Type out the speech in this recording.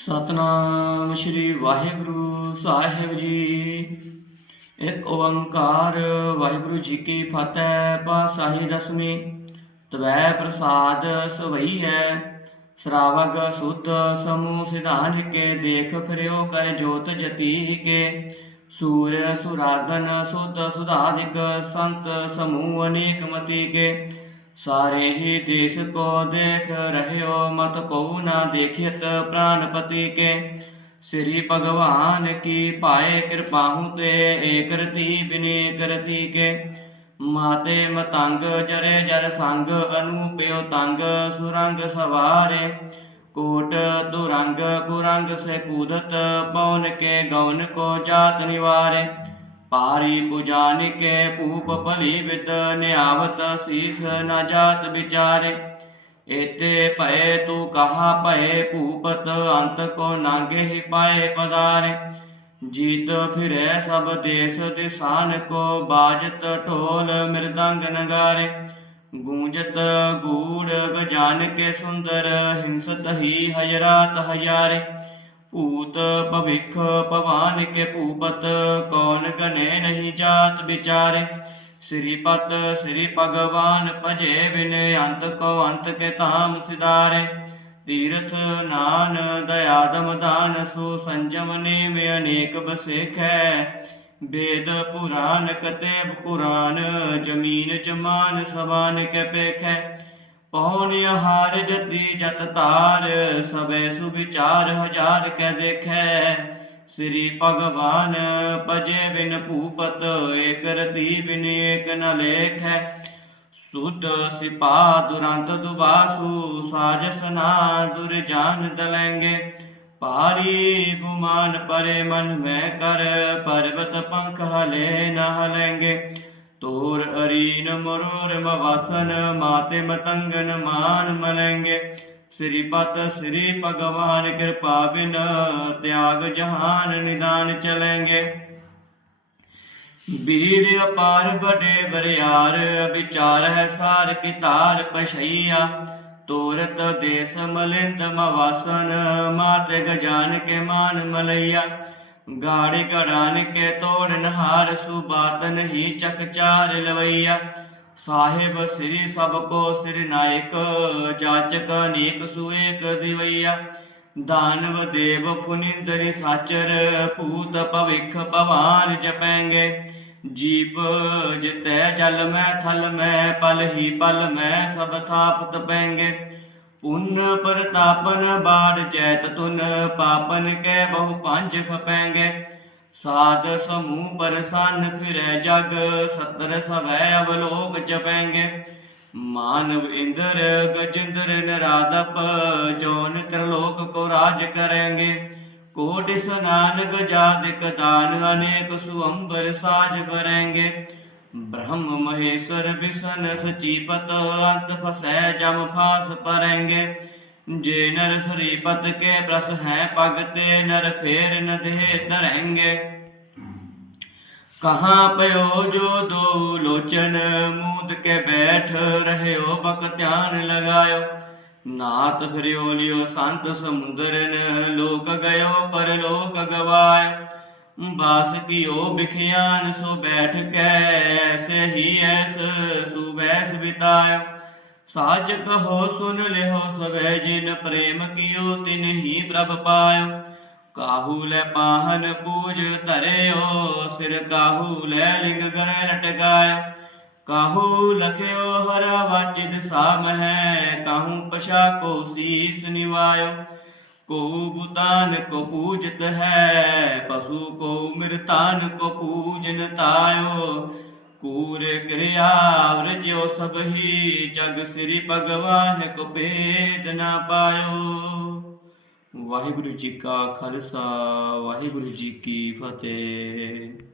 ਸਤਨਾਮ ਸ੍ਰੀ ਵਾਹਿਗੁਰੂ ਸਾਹਿਬ ਜੀ। ਇੱਕ ਓੰਕਾਰ ਵਾਹਿਗੁਰੂ ਜੀ ਕੀ ਫਤਿਹ ਪਾਸਾਹੀ ਦਸਵੀਂ। ਤਵੈ ਪ੍ਰਸਾਦ ਸਵਈ ਹੈ ਸ਼ਰਾਵਗ ਸੁਧ ਸਮੂਹ ਸਿਧਾਨ ਕੇ, ਦੇਖ ਫਰਿਓ ਕਰ ਜੋਤ ਜਤੀ ਕੇ। ਸੂਰ ਸੁਰਾਰਦਨ ਸੁਧ ਸੁਧਾਦਿਕ ਸੰਤ ਸਮੂਹ ਅਨੇਕ ਮਤੀ ਕੇ। ਸਾਰੇ ਹੀ ਦੇਸ਼ ਕੋ ਦੇਖ ਰਹਿਓ ਮਤ ਕੋ ਨਾ ਦੇਖਿਤ ਪ੍ਰਾਨਪਤੀ ਕੇ। ਸ੍ਰੀ ਭਗਵਾਨ ਕੀ ਪਾਏ ਕਿਰਪਾਹੂ ਤੇ ਏਕ ਰਤੀ ਬਿਨੇ ਕਰਤੀ ਕੇ। ਮਾਤੇ ਮਤੰਗ ਜਰੇ ਜਰ ਸੰਗ ਅਨੂਪਿਓ ਤੰਗ ਸੁਰੰਗ ਸਵਾਰੇ। ਕੋਟ ਦੁਰੰਗ ਗੁਰੰਗ ਸੇ ਕੂਦਤ ਪੌਨ ਕੇ ਗਉਨ ਕੋ ਜਾਤ ਨਿਵਾਰੇ। ਪਾਰੀ ਪੁਜਾਨਕੇ ਭੂਪ ਭਲੀ ਵਿਦ ਨਿਆਵਤ ਸੀਸ ਨ ਜਾਤ ਵਿਚਾਰੇ। ਏਤੇ ਭਏ ਤੂੰ ਕਹਾ ਭਏ ਭੂਪਤ ਅੰਤ ਕੋ ਨਾਗੇ ਹੀ ਪਾਏ ਪਦਾਰੇ। ਜੀਤ ਫਿਰੈ ਸਭ ਦੇਸ ਦਿਸਾਨ ਕੋ ਬਾਜਤ ਢੋਲ ਮਿਰਦੰਗ ਨਗਾਰੇ। ਗੂੰਜਤ ਗੂੜ ਗਜਾਨ ਕੇ ਸੁੰਦਰ ਹਿੰਸਤ ਹੀ ਹਜਰਾਤ ਹਜ਼ਾਰੇ। ਭੂਤ ਭਵਿਖ ਭਵਾਨ ਕੇ ਭੂਪਤ, ਕੌਣ ਗਨੇ ਨਹੀਂ ਜਾਤ ਵਿਚਾਰੇ? ਸ੍ਰੀ ਪਤ ਸ੍ਰੀ ਭਗਵਾਨ ਭਜੇ ਬਿਨ ਅੰਤ ਕੋ ਅੰਤ ਕੇ ਧਾਮ ਸਿਦਾਰੇ ਤੀਰਥ ਨਾਨ ਦਇਆ ਦਮ ਦਾਨ, ਸੋ ਸੰਜਮ ਨੇਮ ਅਨੇਕ ਬਸੇਖੈ। ਵੇਦ ਪੁਰਾਨ ਕਤੇਬ ਕੁਰਾਨ, ਜਮੀਨ ਜਮਾਨ ਸਬਾਨ ਕੇ ਪੇਖੈ। ਪੌਣ ਹਾਰ ਜਤੀ ਜਤ ਤਾਰ ਸਬੈ ਸੁਵਿਚਾਰ ਹਜ਼ਾਰ ਕੈ ਦੇਖੈ। ਸ੍ਰੀ ਭਗਵਾਨ ਭਜੇ ਬਿਨ ਭੂਪਤ ਏਕ ਰਤੀ ਬਿਨ ਏਕ ਨ ਲੇਖੈ। ਸੁਧ ਸਿਪਾ ਦੁਰੰਤ ਦੁਬਾਸੂ ਸਾਜਸ ਨਾ ਦੁਰ ਜਾਨ ਦਲੈਂਗੇ। ਪਾਰੀ ਗੁਮਾਨ ਪਰੇ ਮਨ ਮੈਂ ਕਰ, ਪਰਬਤ ਪੰਖ ਹਲੇ ਨਾ ਹਲੈਂਗੇ। ਤੋਰ ਅਰੀਨ ਮਰੋਰ ਮਵਾਸਨ ਮਾਤੇ ਮਤੰਗਨ ਮਾਨ ਮਲੈਂਗੇ ਸ੍ਰੀ ਪਤ ਸ੍ਰੀ ਭਗਵਾਨ ਕਿਰਪਾ ਬਿਨ ਤਿਆਗ ਜਹਾਨ ਨਿਦਾਨ ਚਲੈਂਗੇ ਵੀਰ ਅਪਾਰ ਬੜੇ ਬਰਿਆਰ ਵਿਚਾਰ ਹੈ ਸਾਰ ਕੀ ਧਾਰ ਪਛਈਆ। ਤੋਰਤ ਦੇਸ ਮਲਿੰਦ ਮਵਾਸਨ, ਮਾਤੇ ਗਜਾਨ ਕੇ ਮਾਨ ਮਲਈਆ। ਗਾੜੀ ਗੜਾਨ ਕੇ ਤੋੜਨ ਹਾਰ ਸੁਬਾਤਨ ਹੀ ਚਕਚਾਰ ਲਵਈਆ। ਸਾਹਿਬ ਸ੍ਰੀ ਸਭ ਕੋ ਸਿਰ ਨਾਇਕ, ਜਾਚਕ ਅਨੇਕ ਸੁਏਕ ਦਿਵਈਆ। ਦਾਨਵ ਦੇਵ ਪੁਨਿੰਦਰਿ ਸਾਚਰ, ਭੂਤ ਭਵਿਖ ਭਵਾਨ ਜਪੈਂਗੇ। ਜੀਪ ਜਿਤੈ ਜਲ ਮੈਂ, ਥਲ ਮੈਂ, ਪਲ ਹੀ ਪਲ ਮੈਂ, ਸਭ ਥਾਪਤ ਪੈਂਗੇ। ਪੁੰਨ ਪ੍ਰਤਾਪਨ ਬਾੜ ਜੈਤ ਤੁਨ, ਪਾਪਨ ਕੈ ਬਹੁ ਪੰਜ ਖਪੈਂਗੇ। ਸਾਧ ਸਮੂਹ ਪਰਸਨ ਫਿਰੈ ਜਗ, ਸਤਰ ਸਵੈ ਅਵਲੋਕ ਜਪੈਂਗੇ। ਮਾਨਵ ਇੰਦਰ, ਗਜਿੰਦਰ ਨਰਾਦਪ ਜੋਨ ਤਰਲੋਕ ਕੋ ਰਾਜ ਕਰੇਂਗੇ। ਕੋਟਿ ਸਨਾਨ ਗਜਾਦਿਕ ਦਾਨ, ਅਨੇਕ ਸੁਅੰਬਰ ਸਾਜ ਬਰੇਂਗੇ ब्रह्म महेश्वर विष्ण सचीपत अंत फसै जम फास परेंगे जे नर श्रीपत के प्रस हैं पगते नर फेर न दे धरेंगे कहाँ पयो जो दो लोचन मूद के बैठ रहे हो बक ध्यान लगायो नाथ फिरियो लियो संत समुदरन लोक गयो पर लोक गवायो ਬਾਸ ਕੀਓ ਬਿਖਿਆਨ ਸੋ ਬੈਠ ਕੈ ਐਸੇ ਹੀ ਐਸ ਸੁਬੈਸ ਬਿਤਾਇਓ ਸਾਚ ਕਹੋ ਸੁਨ ਲਿਹੋ ਸਵੈ, ਜਿਨ ਪ੍ਰੇਮ ਕੀਓ, ਤਿਨ ਹੀ ਪ੍ਰਭ ਪਾਇਓ। ਕਾਹੂ ਲੈ ਪਾਹਨ ਪੂਜ ਧਰਿਓ, ਸਿਰ ਕਾਹੂ ਲੈ ਲਿੰਗ ਗਰੇ ਲਟਕਾਇਓ। ਕਾਹੂ ਲਖਿਓ ਹਰ ਵਾਚਿਦ ਸਾਮ ਹੈ, ਕਾਹੂ ਪਛਾ ਕੋ ਸੀਸ ਨਿਵਾਇਓ। ਕੋ ਬੁਤਾਨ ਕੋ ਪੂਜਤ ਹੈ, ਪਸ਼ੂ ਕੋ ਮਿਰਤਾਨ ਕੋ ਪੂਜਨ ਤਾਇਓ। ਕੂਰ ਕਿਰਿਆ ਵਰਜਿਓ ਸਭ ਹੀ, ਜਗ ਸ੍ਰੀ ਭਗਵਾਨ ਕੋ ਭੇਦ ਨਾ ਪਾਇਓ। ਵਾਹਿਗੁਰੂ ਜੀ ਕਾ ਖਾਲਸਾ, ਵਾਹਿਗੁਰੂ ਜੀ ਕੀ ਫਤਿਹ।